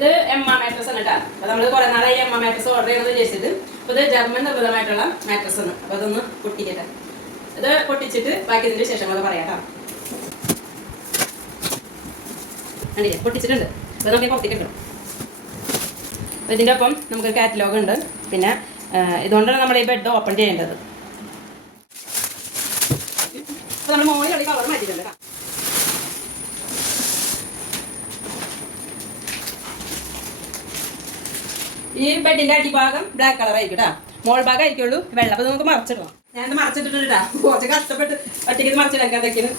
ഇത് Emma mattress ആണ് കേട്ടോ. അപ്പോൾ നമ്മൾ കുറേ നാളായി എമ്മ മാട്രസ് ഓർഡർ ചെയ്യണമെന്ന് വിചാരിച്ചിട്ട്. അപ്പോൾ ഇത് ജർമ്മൻ നിർമ്മിതമായിട്ടുള്ള മാട്രസ് ആണ്. അപ്പോൾ അതൊന്ന് പൊട്ടിക്കട്ടെ. ഇത് പൊട്ടിച്ചിട്ട് ബാക്കി ഇതിൻ്റെ ശേഷം അത് പറയാം കേട്ടോ. കണ്ടില്ലേ, പൊട്ടിച്ചിട്ടുണ്ട്. അപ്പോൾ നമുക്ക് പുറത്തേക്ക് ഇടണം. അപ്പോൾ ഇതിൻ്റെ ഒപ്പം നമുക്ക് കാറ്റലോഗ് ഉണ്ട്. പിന്നെ ഇതുകൊണ്ടാണ് നമ്മൾ ഈ ബെഡ് ഓപ്പൺ ചെയ്യേണ്ടത്. അപ്പോൾ നമ്മൾ മോളിൽ കളി കളർ മാറ്റിയിട്ടുണ്ട് കേട്ടോ. ഈ ബെഡിന്റെ അടിഭാഗം ബ്ലാക്ക് കളർ ആയിരിക്കും കേട്ടോ. മോൾ ഭാഗം ആയിരിക്കുള്ളൂ വെള്ളം. അപ്പോൾ നമുക്ക് മറച്ചിടണം. ഞാൻ മറച്ചിട്ടിട്ടുണ്ട് കേട്ടോ. കുറച്ച് കഷ്ടപ്പെട്ട് ഒറ്റയ്ക്ക് മറച്ചിടാൻ അതൊക്കെയാണ്.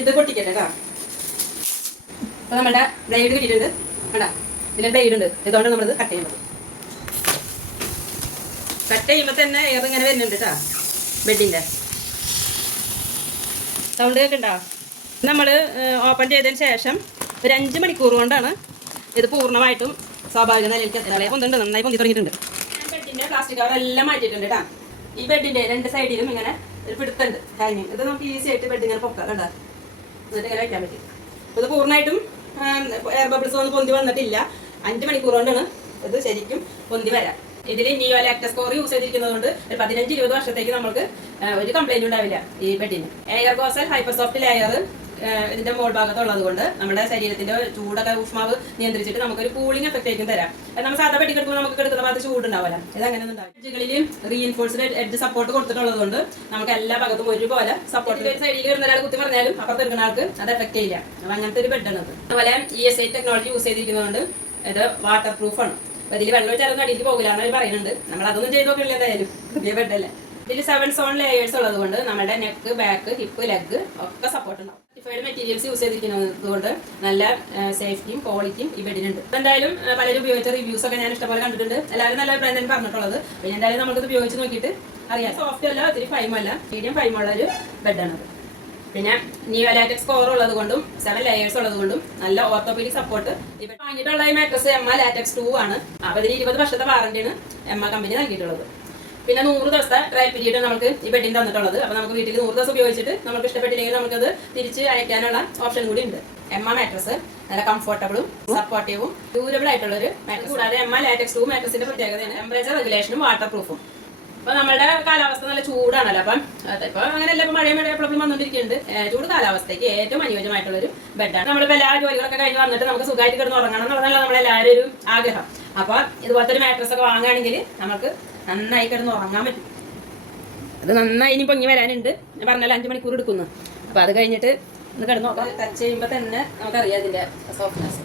ഇത് പൊട്ടിക്കട്ടെ കേട്ടോ. അപ്പോൾ നമ്മുടെ ബ്ലേഡ് കിട്ടിയിട്ടുണ്ട് കേട്ടോ. ഇതിൽ ബ്ലേഡ് ഉണ്ട്. ഇതുകൊണ്ട് നമ്മളിത് കട്ട് ചെയ്യുന്നത്. കട്ട് ചെയ്യുമ്പോൾ തന്നെ എയർ ഇങ്ങനെ വരുന്നുണ്ട് കേട്ടോ. ബെഡിൻ്റെ സൗണ്ട് കേൾക്കുന്നുണ്ടോ? നമ്മൾ ഓപ്പൺ ചെയ്തതിന് ശേഷം ഒരു 5 മണിക്കൂർ കൊണ്ടാണ് ഇത് പൂർണ്ണമായിട്ടും സ്വാഭാവിക നിലയിലേക്ക് എത്താതെ പൊന്തുണ്ട്. നന്നായി പൊന്തി തുടങ്ങിയിട്ടുണ്ട്. ഞാൻ ബെഡിൻ്റെ പ്ലാസ്റ്റിക് കവർ എല്ലാം മാറ്റിയിട്ടുണ്ട് കേട്ടോ. ഈ ബെഡിൻ്റെ 2 സൈഡിലും ഇങ്ങനെ ഒരു പിടുത്തുണ്ട് ഹാങ്ങിങ്. ഇത് നമുക്ക് ഈസി ആയിട്ട് ബെഡ് ഇങ്ങനെ പൊക്കാം കണ്ടോ. എന്നിട്ട് ഇങ്ങനെ വയ്ക്കാൻ പറ്റും. ഇത് പൂർണ്ണമായിട്ടും എയർ ബബിൾസ് ഒന്നും പൊന്തി വന്നിട്ടില്ല. 5 മണിക്കൂർ കൊണ്ടാണ് ഇത് ശരിക്കും പൊന്തി വരാം. ഇതിൽ നിയോ ലാക്ടസ് സ്കോർ യൂസ് ചെയ്തിരിക്കുന്നതുകൊണ്ട് ഒരു 15-20 വർഷത്തേക്ക് നമുക്ക് ഒരു കംപ്ലൈൻറ്റ് ഉണ്ടാവില്ല ഈ ബെഡിന്. എയർ ഗോസൽ ഹൈപ്പർ സോഫ്റ്റ് ലെയർ ഇതിന്റെ മോൾ ഭാഗത്തുള്ളത് കൊണ്ട് നമ്മുടെ ശരീരത്തിന്റെ ചൂടൊക്കെ ഊഷ്മാവ് നിയന്ത്രിച്ചിട്ട് നമുക്കൊരു കൂളിംഗ് എഫക്റ്റ് ആയിരിക്കും തരാം. നമ്മൾ സാധാ പെട്ടി കിടക്കുമ്പോൾ നമുക്ക് കിടക്കുന്ന ഭാഗത്ത് ചൂടുണ്ടാവില്ല. ഇത് അങ്ങനെ ഒന്നും ഉണ്ടാവില്ല. എഡ്ജുകളിൽ റീഇൻഫോഴ്സ്ഡ് എഡ്ജ് സപ്പോർട്ട് കൊടുത്തിട്ടുള്ളത് കൊണ്ട് നമുക്ക് എല്ലാ ഭാഗത്തും ഒരുപോലെ സപ്പോർട്ട്. ഒരു സൈഡിൽ വരുന്ന ഒരാൾ കുത്തി പറഞ്ഞാലും അപ്പുറത്ത് എടുക്കുന്ന ആൾക്ക് അത് എഫക്ട് ചെയ്യില്ല. അപ്പോൾ അങ്ങനത്തെ ഒരു ബെഡാണ് ഇത്. അതുപോലെ ESI ടെക്നോളജി യൂസ് ചെയ്തിരിക്കുന്നതുകൊണ്ട് ഇത് വാട്ടർ പ്രൂഫാണ്. അപ്പോൾ ഇതിൽ വെള്ളം വെച്ചാലൊന്നും അടിയിൽ പോകില്ല എന്ന് പറയുന്നുണ്ട്. നമ്മൾ അതൊന്നും ചെയ്ത് നോക്കില്ല. എന്തായാലും പുതിയ ബെഡല്ലേ. ഇതിൽ 7 സോൺ ലെയേഴ്സ് ഉള്ളത് കൊണ്ട് നമ്മുടെ നെക്ക്, ബാക്ക്, ഹിപ്പ്, ലെഗ് ഒക്കെ സപ്പോർട്ട് ഉണ്ടാവും. സർട്ടിഫൈഡ് മെറ്റീരിയൽസ് യൂസ് ചെയ്തിരിക്കുന്നത് കൊണ്ട് നല്ല സേഫ്റ്റിയും ക്വാളിറ്റിയും ഈ ബെഡിനുണ്ട്. എന്തായാലും പലരും ഉപയോഗിച്ച റിവ്യൂസ് ഒക്കെ ഞാൻ ഇഷ്ടംപോലെ കണ്ടിട്ടുണ്ട്. എല്ലാവരും നല്ല അഭിപ്രായം തന്നെ പറഞ്ഞിട്ടുള്ളത്. പിന്നെ എന്തായാലും നമുക്കത് ഉപയോഗിച്ച് നോക്കിയിട്ട് അറിയാം. സോഫ്റ്റ് അല്ല, ഒത്തിരി ഫൈമല്ല, മീഡിയം ഫൈമുള്ള ഒരു ബെഡാണത്. പിന്നെ നിയോ ലാറ്റക്സ് സ്കോർ ഉള്ളത് കൊണ്ടും 7 ലെയേഴ്സ് ഉള്ളത് കൊണ്ടും നല്ല ഓർത്തോപീഡിക് സപ്പോർട്ട്. ഇപ്പം വാങ്ങിയിട്ടുള്ള ഈ മാട്രസ് എമ്മ ലാറ്റക്സ് 2 ആണ്. അപ്പോൾ ഇതിന് 20 വർഷത്തെ വാറന്റിയാണ് എമ്മ കമ്പനി നൽകിയിട്ടുള്ളത്. പിന്നെ 100 ദിവസത്തെ ട്രയൽ പീരീഡ് നമുക്ക് ഈ ബെഡിന് തന്നിട്ടുള്ളത്. അപ്പോൾ നമുക്ക് വീട്ടിൽ 100 ദിവസം ഉപയോഗിച്ചിട്ട് നമുക്ക് ഇഷ്ടപ്പെട്ടില്ലെങ്കിൽ നമുക്കത് തിരിച്ച് അയക്കാനുള്ള ഓപ്ഷൻ കൂടി ഉണ്ട്. എമ്മ മാട്രസ് നല്ല കംഫർട്ടബിളും സപ്പോർട്ടീവും ഡ്യൂറബിൾ ആയിട്ടുള്ള ഒരു മാട്രസ്. കൂടാതെ എമ്മ ലാറ്റക്സ് 2 മാട്രസിന്റെ പ്രത്യേകതയാണ് ടെമ്പറേച്ചർ റെഗുലേഷനും വാട്ടർ പ്രൂഫും. അപ്പോൾ നമ്മുടെ കാലാവസ്ഥ നല്ല ചൂടാണല്ലോ. അപ്പം ഇപ്പോൾ അങ്ങനെയല്ല, ഇപ്പോൾ മഴയും എപ്പോഴും വന്നുകൊണ്ടിരിക്കുന്നുണ്ട്. ചൂട് കാലാവസ്ഥയ്ക്ക് ഏറ്റവും അനുയോജ്യമായിട്ടുള്ളൊരു ബെഡാണ്. നമ്മളിപ്പോൾ എല്ലാ ജോലികളൊക്കെ കഴിഞ്ഞ് വന്നിട്ട് നമുക്ക് സുഖമായിട്ട് കിടന്ന് ഉറങ്ങണം എന്നുള്ളതല്ല നമ്മളെല്ലാവരും ഒരു ആഗ്രഹം. അപ്പോൾ ഇതുപോലത്തെ ഒരു മാട്രസ് ഒക്കെ വാങ്ങുകയാണെങ്കിൽ നമുക്ക് നന്നായി കിടന്ന് ഉറങ്ങാൻ പറ്റും. അത് നന്നായി ഇനി പൊങ്ങി വരാനുണ്ട്. ഞാൻ പറഞ്ഞാൽ 5 മണിക്കൂർ എടുക്കുന്നു. അപ്പോൾ അത് കഴിഞ്ഞിട്ട് ഒന്ന് കിടന്ന് നോക്കാം. ടച്ച് ചെയ്യുമ്പോൾ തന്നെ നമുക്കറിയാം അതിൻ്റെ സോഫ്റ്റ്നെസ്.